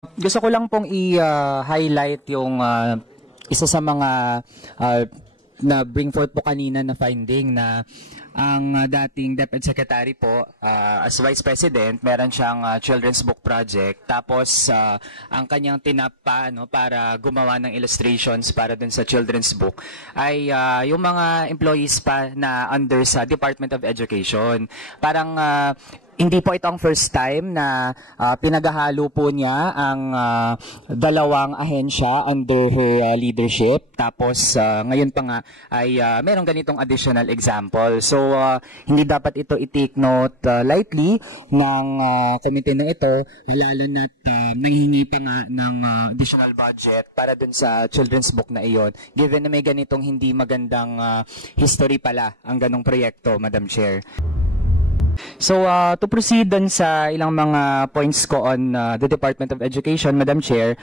Gusto ko lang pong i-highlight yung isa sa mga na bring forth po kanina na finding na ang dating DepEd Secretary po as Vice President, meron siyang children's book project. Tapos ang kanyang tinapa para gumawa ng illustrations para dun sa children's book ay yung mga employees pa na under sa Department of Education. Parang hindi po ito ang first time na pinaghahalo po niya ang dalawang ahensya under her leadership. Tapos ngayon pa nga ay merong ganitong additional example. So hindi dapat ito i-take note lightly ng komite na ito, lalo na't nanghihingi pa nga ng additional budget para dun sa children's book na iyon. Given na may ganitong hindi magandang history pala ang ganong proyekto, Madam Chair. So to proceed dun sa ilang mga points ko on the Department of Education, Madam Chair,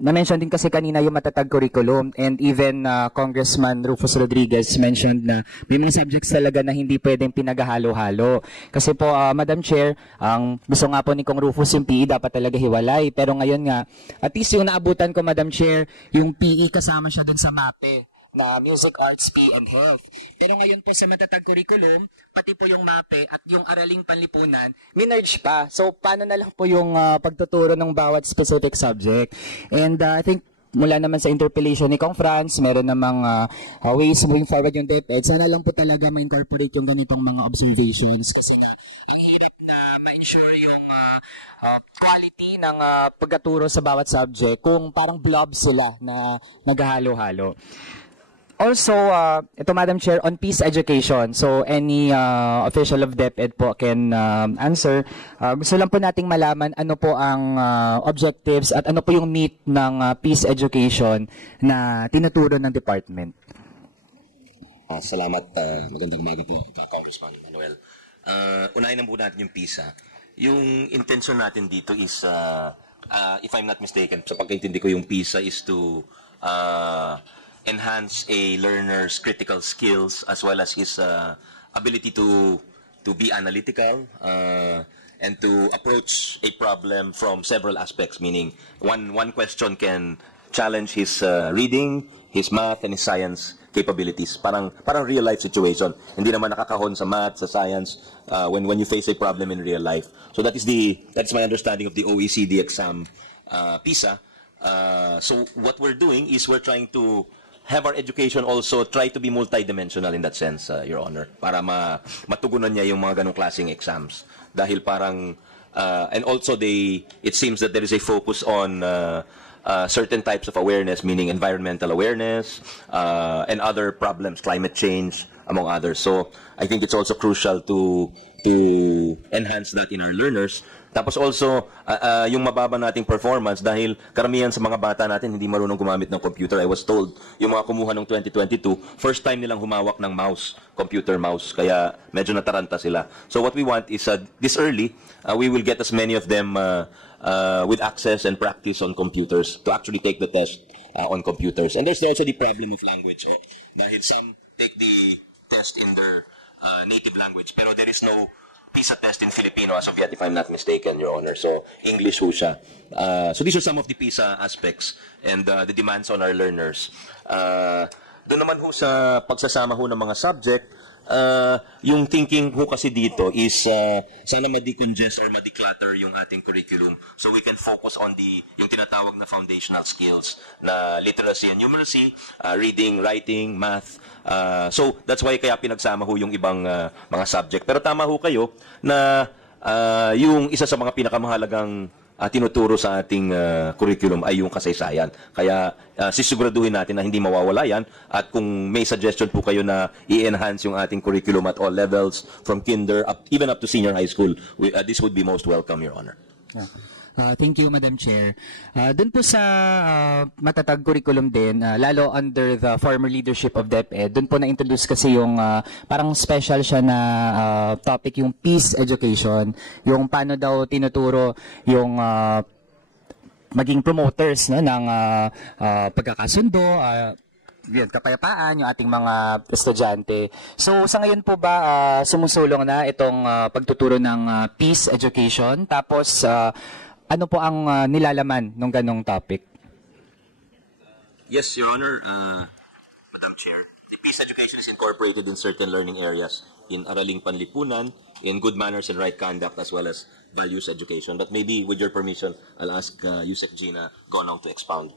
na-mention din kasi kanina yung matatag curriculum, and even Congressman Rufus Rodriguez mentioned na may mga subjects talaga na hindi pwedeng pinaghalo-halo. Kasi po, Madam Chair, ang gusto nga po ni Kong Rufus yung PE dapat talaga hiwalay. Pero ngayon nga, at least yung naabutan ko, Madam Chair, yung PE kasama siya dun sa MAPE na Music, Arts, P, and Health. Pero ngayon po sa matatag curriculum, pati po yung MAPE at yung Araling Panlipunan, minerge pa. So, paano na lang po yung pagtuturo ng bawat specific subject? And I think mula naman sa interpellation ni Kong Franz, meron namang ways moving forward yung DepEd. Sana lang po talaga ma-incorporate yung ganitong mga observations kasi nga, ang hirap na ma-ensure yung quality ng pagkaturo sa bawat subject kung parang blob sila na naghahalo-halo. Also, ito Madam Chair, on peace education, so any official of DepEd po can answer. Gusto lang po nating malaman ano po ang objectives at ano po yung meat ng peace education na tinuturo ng department. Salamat, magandang umaga po, Congressman Manuel. Unahin na po natin yung PISA. Yung intention natin dito is, if I'm not mistaken, sa pagkaintindi ko yung PISA is to enhance a learner's critical skills as well as his ability to be analytical and to approach a problem from several aspects, meaning one question can challenge his reading, his math, and his science capabilities. Parang real life situation. Hindi naman nakakahon sa math, sa science when you face a problem in real life. So that's my understanding of the OECD exam PISA. So what we're doing is we're trying to have our education also try to be multidimensional in that sense, Your Honor, para matugunan niya yung mga ganong klaseng exams. Dahil parang, and also it seems that there is a focus on certain types of awareness, meaning environmental awareness, and other problems, climate change, among others. So I think it's also crucial to enhance that in our learners. Tapos also, yung mababa nating performance dahil karamihan sa mga bata natin hindi marunong gumamit ng computer. I was told, yung mga kumuha ng 2022, first time nilang humawak ng mouse, computer mouse, kaya medyo nataranta sila. So what we want is, this early, we will get as many of them with access and practice on computers to actually take the test on computers. And there's also the problem of language. Dahil some take the test in their native language, pero there is no PISA test in Filipino as of yet, if I'm not mistaken, Your Honor. So, English ho siya. So, these are some of the PISA aspects and the demands on our learners. Doon naman ho sa pagsasama ho ng mga subject, yung thinking ho kasi dito is sana ma-decongest or ma-declutter yung ating curriculum so we can focus on yung tinatawag na foundational skills na literacy and numeracy, reading, writing, math. So that's why kaya pinagsama ho yung ibang mga subject. Pero tama ho kayo na yung isa sa mga pinakamahalagang tinuturo sa ating curriculum ay yung kasaysayan. Kaya sisiguraduhin natin na hindi mawawala yan at kung may suggestion po kayo na i-enhance yung ating curriculum at all levels from kinder even up to senior high school, this would be most welcome, Your Honor. Yeah. Thank you, Madam Chair. Doon po sa matatag curriculum din, lalo under the former leadership of DepEd, doon po na-introduce kasi yung parang special siya na topic, yung peace education, yung paano daw tinuturo yung maging promoters ng pagkakasundo, yun, kapayapaan, yung ating mga estudyante. So, sa ngayon po ba, sumusulong na itong pagtuturo ng peace education? Tapos, ano po ang nilalaman ng ganong topic? Yes, Your Honor. Madam Chair, the peace education is incorporated in certain learning areas in Araling Panlipunan, in good manners and right conduct, as well as values education. But maybe, with your permission, I'll ask Yusek Gina Gonong to expound.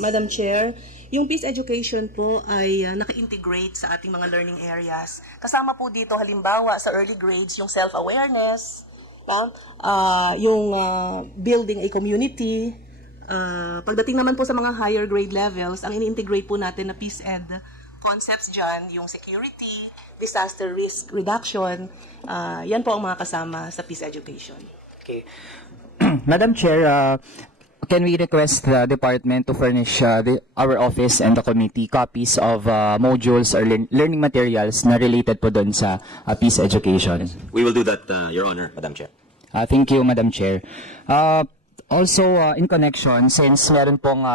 Madam Chair, yung peace education po ay naka-integrate sa ating mga learning areas. Kasama po dito halimbawa sa early grades yung self-awareness, yung building a community. Pagdating naman po sa mga higher grade levels, ang ini-integrate po natin na peace ed concepts dyan, yung security, disaster risk reduction, yan po ang mga kasama sa peace education. Okay. Madam Chair, can we request the department to furnish our office and the committee copies of modules or learning materials na related po doon sa peace education? We will do that, Your Honor, Madam Chair. Thank you, Madam Chair. Also, in connection, since meron pong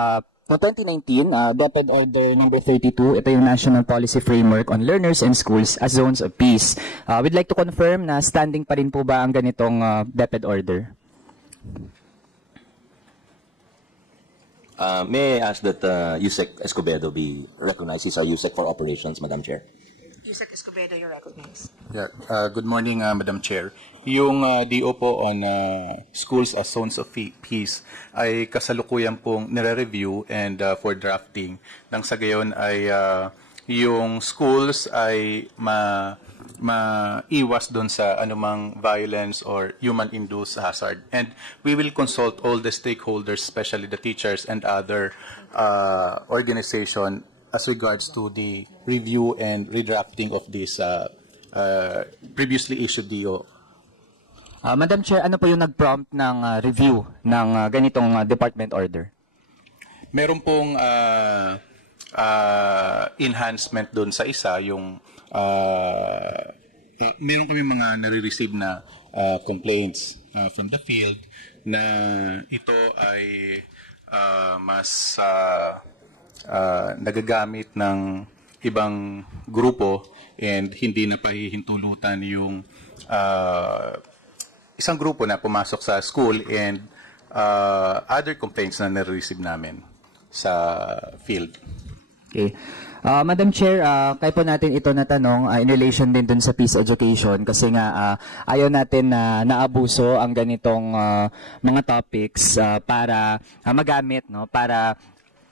no 2019, DepEd Order number 32, ito yung National Policy Framework on Learners and Schools as Zones of Peace. We'd like to confirm na standing pa rin po ba ang ganitong DepEd Order? May I ask that Yusek Escobedo be recognized? He's our Yusek for Operations, Madam Chair. Yusek Escobedo, you're recognized. Yeah. Good morning, Madam Chair. Yung DO po on schools as zones of peace ay kasalukuyan pong nire-review and for drafting. Nang sa gayon ay yung schools ay maiwas doon sa anumang violence or human-induced hazard. And we will consult all the stakeholders, especially the teachers and other organization as regards to the review and redrafting of this previously issued DO. Madam Chair, ano po yung nag-prompt ng review ng ganitong department order? Meron pong enhancement doon sa isa, yung meron kami mga nare-receive na complaints from the field na ito ay mas nagagamit ng ibang grupo and hindi na pahihintulutan yung isang grupo na pumasok sa school and other complaints na nare-receive namin sa field. Okay. Madam Chair, kaya po natin ito na tanong in relation din dun sa peace education kasi nga ayaw natin na naabuso ang ganitong mga topics para magamit, no, para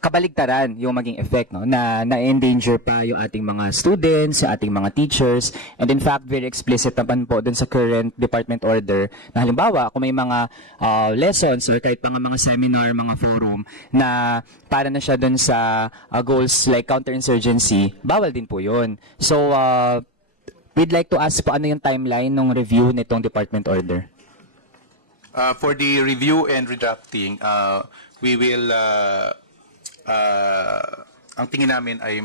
kabaligtaran yung maging effect, no, na endanger pa yung ating mga students, yung ating mga teachers, and in fact very explicit naman po dun sa current department order na halimbawa kung may mga lessons or kahit mga seminar, mga forum na para na siya dun sa goals like counterinsurgency, bawal din po yun. So we'd like to ask po ano yung timeline ng review nitong department order. For the review and redrafting, we will ang tingin namin ay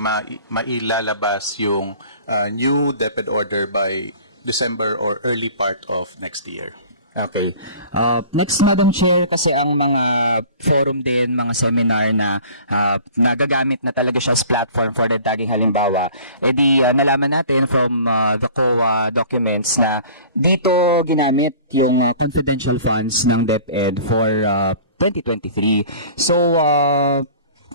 mailalabas yung new DepEd order by December or early part of next year. Okay. Next, Madam Chair, kasi ang mga forum din, mga seminar na nagagamit na talaga siya as platform for the tagging halimbawa, edi nalaman natin from the COA documents na dito ginamit yung confidential funds ng DepEd for 2023. So,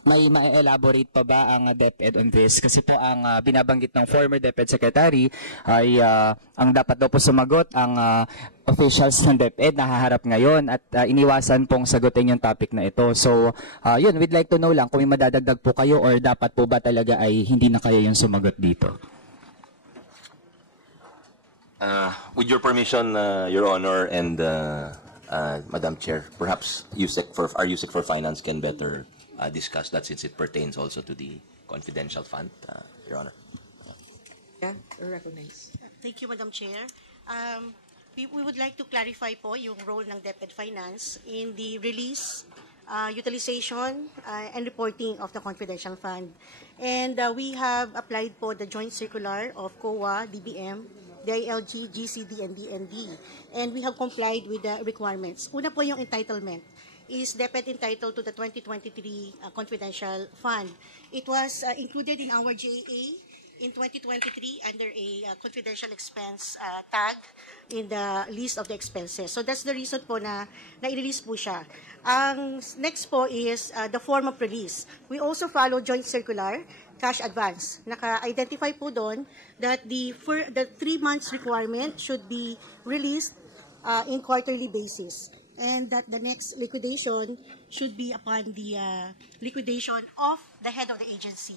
may ma-elaborate pa ba ang DepEd on this? Kasi po ang binabanggit ng former DepEd Secretary ay ang dapat daw po sumagot ang officials ng DepEd na haharap ngayon at iniwasan pong sagutin yung topic na ito. So, yun, we'd like to know lang kung may madadagdag po kayo or dapat po ba talaga ay hindi na kayo yung sumagot dito? With your permission, Your Honor, and Madam Chair, perhaps our Yusek for Finance can better discuss that since it pertains also to the confidential fund, Your Honor. Yeah, recognize. Thank you, Madam Chair. We would like to clarify po yung role ng DepEd Finance in the release, utilization, and reporting of the confidential fund. And we have applied po the joint circular of COA, DBM, DILG, GCD, and DND. And we have complied with the requirements. Una po yung entitlement. Is DepEd entitled to the 2023 confidential fund. It was included in our JA in 2023 under a confidential expense tag in the list of the expenses. So that's the reason po na i-release po siya. Ang next po is the form of release. We also follow joint circular, cash advance. Naka-identify po doon that the 3 months requirement should be released in quarterly basis, and that the next liquidation should be upon the liquidation of the head of the agency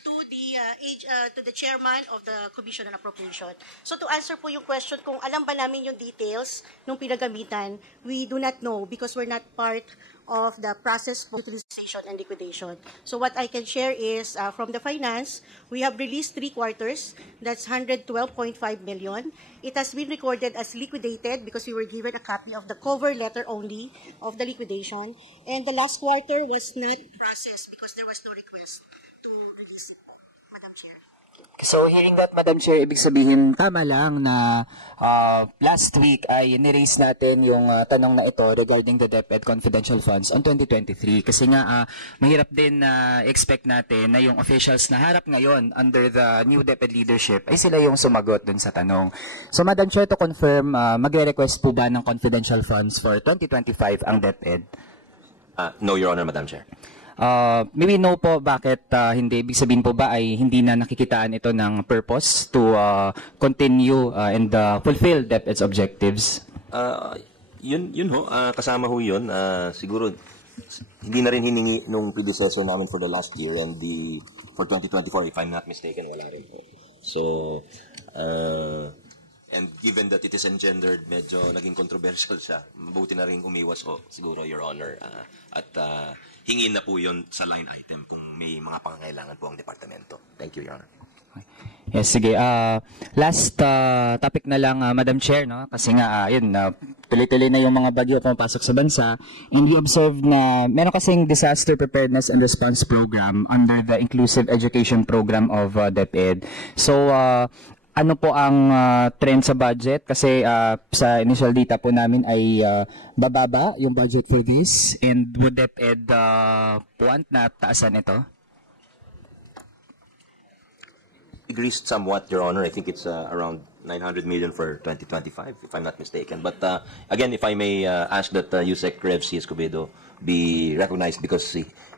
to the chairman of the Commission on Appropriation. So to answer po yung question kung alam ba namin yung details nung pinagamitan, we do not know because we're not part of the process for utilization and liquidation. So what I can share is from the finance, we have released 3 quarters, that's 112.5 million. It has been recorded as liquidated because we were given a copy of the cover letter only of the liquidation. And the last quarter was not processed because there was no request to release it, Madam Chair. So hearing that, Madam Chair, ibig sabihin tama lang na last week ay niraise natin yung tanong na ito regarding the DepEd confidential funds on 2023 kasi nga mahirap din na expect natin na yung officials na harap ngayon under the new DepEd leadership ay sila yung sumagot dun sa tanong. So Madam Chair, to confirm, magre-request po ba ng confidential funds for 2025 ang DepEd? No, Your Honor, Madam Chair. Maybe no po, bakit hindi? Ibig sabihin po ba ay hindi na nakikitaan ito ng purpose to continue and fulfill DepEd's objectives? Yun ho, kasama ho yun. Siguro, hindi na rin hiningi nung predecessor namin for the last year and for 2024, if I'm not mistaken, wala rin po. So, and given that it is engendered, medyo naging controversial siya. Mabuti na rin umiwas ho, siguro, Your Honor. At hingin na po yun sa line item kung may mga pangangailangan po ang departamento. Thank you, Your Honor. Yes, sige. Last topic na lang, Madam Chair, no? Kasi nga, yun, tuloy-tuloy na yung mga bagyo pumapasok sa bansa. And we observed na meron kasing Disaster Preparedness and Response Program under the Inclusive Education Program of DepEd. So, ano po ang trend sa budget? Kasi sa initial data po namin ay bababa yung budget for this. And would DepEd want na taasan ito? Decreased somewhat, Your Honor. I think it's around 900 million for 2025, if I'm not mistaken. But again, if I may ask that Yusek Rev C. Escobedo be recognized because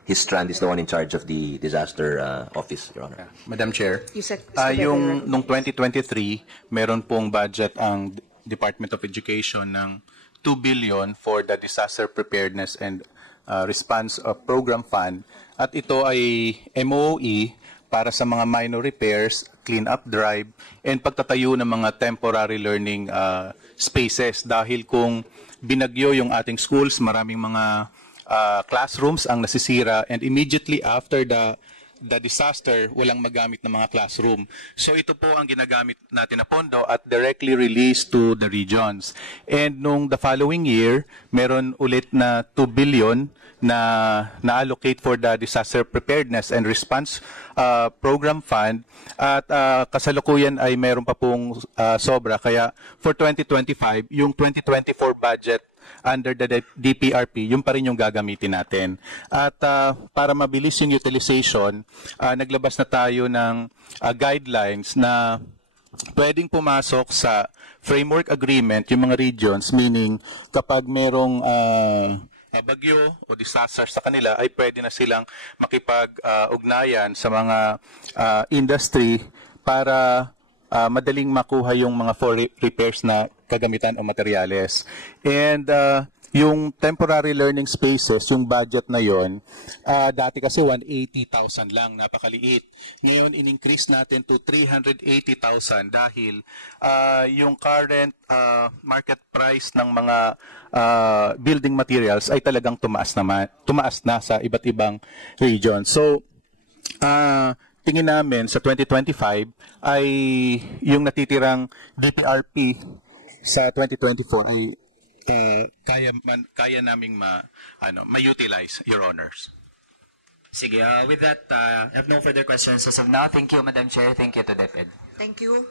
his strand is the one in charge of the disaster office, Your Honor. Madam Chair, Yusek yung nung 2023, meron pong budget ang Department of Education ng 2 billion for the Disaster Preparedness and Response Program Fund. At ito ay MOE para sa mga minor repairs, clean-up drive, and pagtatayo ng mga temporary learning spaces. Dahil kung binagyo yung ating schools, maraming mga classrooms ang nasisira, and immediately after the disaster, walang magamit ng mga classroom. So ito po ang ginagamit natin na pondo at directly released to the regions. And nung the following year, meron ulit na 2 billion na-allocate for the Disaster Preparedness and Response Program Fund, at kasalukuyan ay meron pa pong sobra. Kaya for 2025, yung 2024 budget under the DPRP, yung pa rin yung gagamitin natin. At para mabilis yung utilization, naglabas na tayo ng guidelines na pwedeng pumasok sa framework agreement yung mga regions, meaning kapag merong bagyo o disaster sa kanila, ay pwede na silang makipag-ugnayan sa mga industry para madaling makuha yung mga for repairs na kagamitan o materyales. And yung temporary learning spaces, yung budget na yon, dati kasi 180,000 lang, napakaliit. Ngayon, in-increase natin to 380,000 dahil yung current market price ng mga building materials ay talagang tumaas na sa iba't ibang region. So, tingin namin sa 2025 ay yung natitirang DPRP sa 2024 ay kaya naming ma-utilize, Your Honors. Sige, with that, I have no further questions as of now. Thank you, Madam Chair. Thank you to DepEd. Thank you.